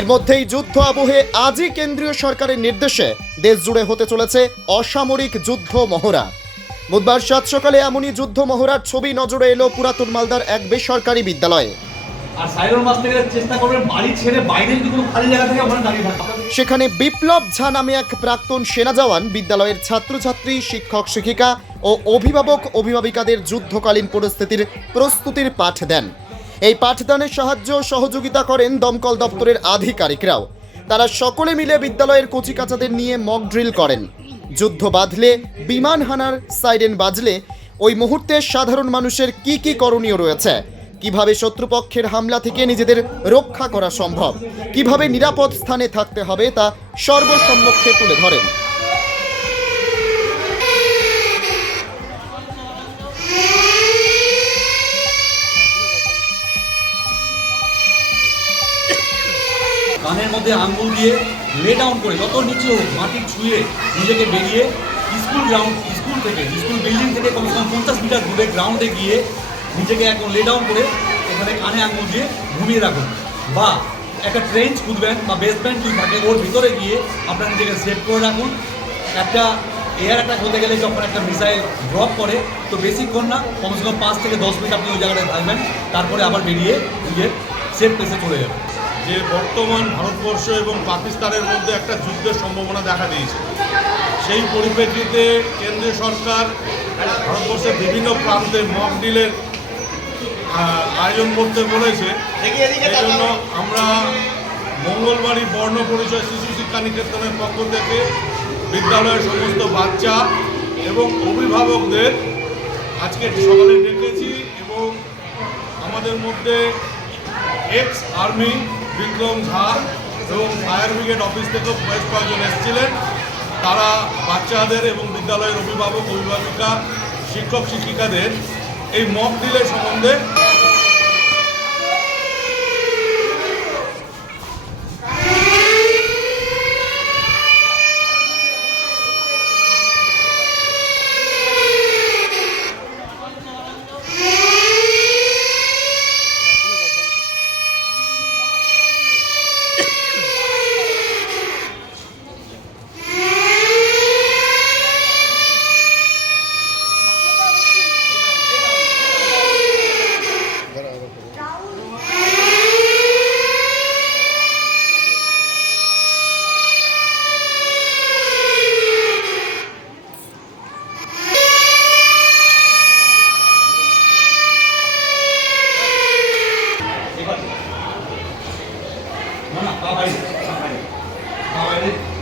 এর মধ্যেই যুদ্ধ আবহে আজই কেন্দ্রীয় সরকারের নির্দেশে দেশ জুড়ে হতে চলেছে অসামরিক যুদ্ধ মহড়া। বুধবার সাত সকালে এমনই যুদ্ধ মহড়ার ছবি নজরে এলো পুরাতন মালদার এক বেসরকারি বিদ্যালয়ে। সেখানে বিপ্লব ঝা নামে এক প্রাক্তন সেনা জওয়ান বিদ্যালয়ের ছাত্রছাত্রী শিক্ষক শিক্ষিকা ও অভিভাবক অভিভাবিকাদের যুদ্ধকালীন পরিস্থিতির প্রস্তুতির পাঠ দেন। এই পাঠদানের সাহায্য সহযোগিতা করেন দমকল দপ্তরের আধিকারিকরাও। তারা সকলে মিলে বিদ্যালয়ের কচিকাচাদের নিয়ে মক ড্রিল করেন। যুদ্ধ বাঁধলে, বিমান হানার সাইরেন বাজলে, ওই মুহূর্তে সাধারণ মানুষের কি কি করণীয় রয়েছে? কীভাবে শত্রুপক্ষের হামলা থেকে নিজেদের রক্ষা করা সম্ভব? কীভাবে নিরাপদ স্থানে থাকতে হবে তা সর্বসম্মুখে তুলে ধরেন। কানের মধ্যে আঙ্গুল দিয়ে লে ডাউন করে যত নিচে হোক মাটি ছুঁয়ে নিজেকে বেরিয়ে স্কুল গ্রাউন্ড স্কুল থেকে স্কুল বিল্ডিং থেকে কমসে কম পঞ্চাশ মিটার দূরে গ্রাউন্ডে গিয়ে নিজেকে এখন লে ডাউন করে এখানে কানে আঙ্গুল দিয়ে ঘুমিয়ে রাখুন। বা একটা ট্রেঞ্চ খুঁজবেন বা বেসমেন্ট যদি থাকে, ওর ভিতরে গিয়ে আপনার নিজেকে সেভ করে রাখুন। একটা এয়ার অ্যাটাক হতে গেলে যখন একটা মিসাইল ড্রপ করে, তো বেশিক্ষণ না, কমসে কম পাঁচ থেকে দশ মিনিট আপনি ওই জায়গাটায় থাকবেন। তারপরে আবার বেরিয়ে নিজের সেফ প্লেসে চলে যাবেন। যে বর্তমান ভারতবর্ষ এবং পাকিস্তানের মধ্যে একটা যুদ্ধের সম্ভাবনা দেখা দিয়েছে। সেই পরিপ্রেক্ষিতে কেন্দ্রীয় সরকার ভারতবর্ষের বিভিন্ন প্রান্তে মক ডিলের আয়োজন করতে বলেছে। এই জন্য আমরা মঙ্গলবারই বর্ণ পরিচয় শিশু শিক্ষা নিকেতনের পক্ষ থেকে বিদ্যালয়ের সমস্ত বাচ্চা এবং অভিভাবকদের আজকে সকালে ডেকেছি এবং আমাদের মধ্যে এক্স আর্মি বিক্রম ঝা এবং ফায়ার ব্রিগেড অফিস থেকেও বেশ কয়েকজন এসেছিলেন। তারা বাচ্চাদের এবং বিদ্যালয়ের অভিভাবক, অভিভাবিকা, শিক্ষক, শিক্ষিকাদের এই মক দিলে সম্বন্ধে না না পা বাইরে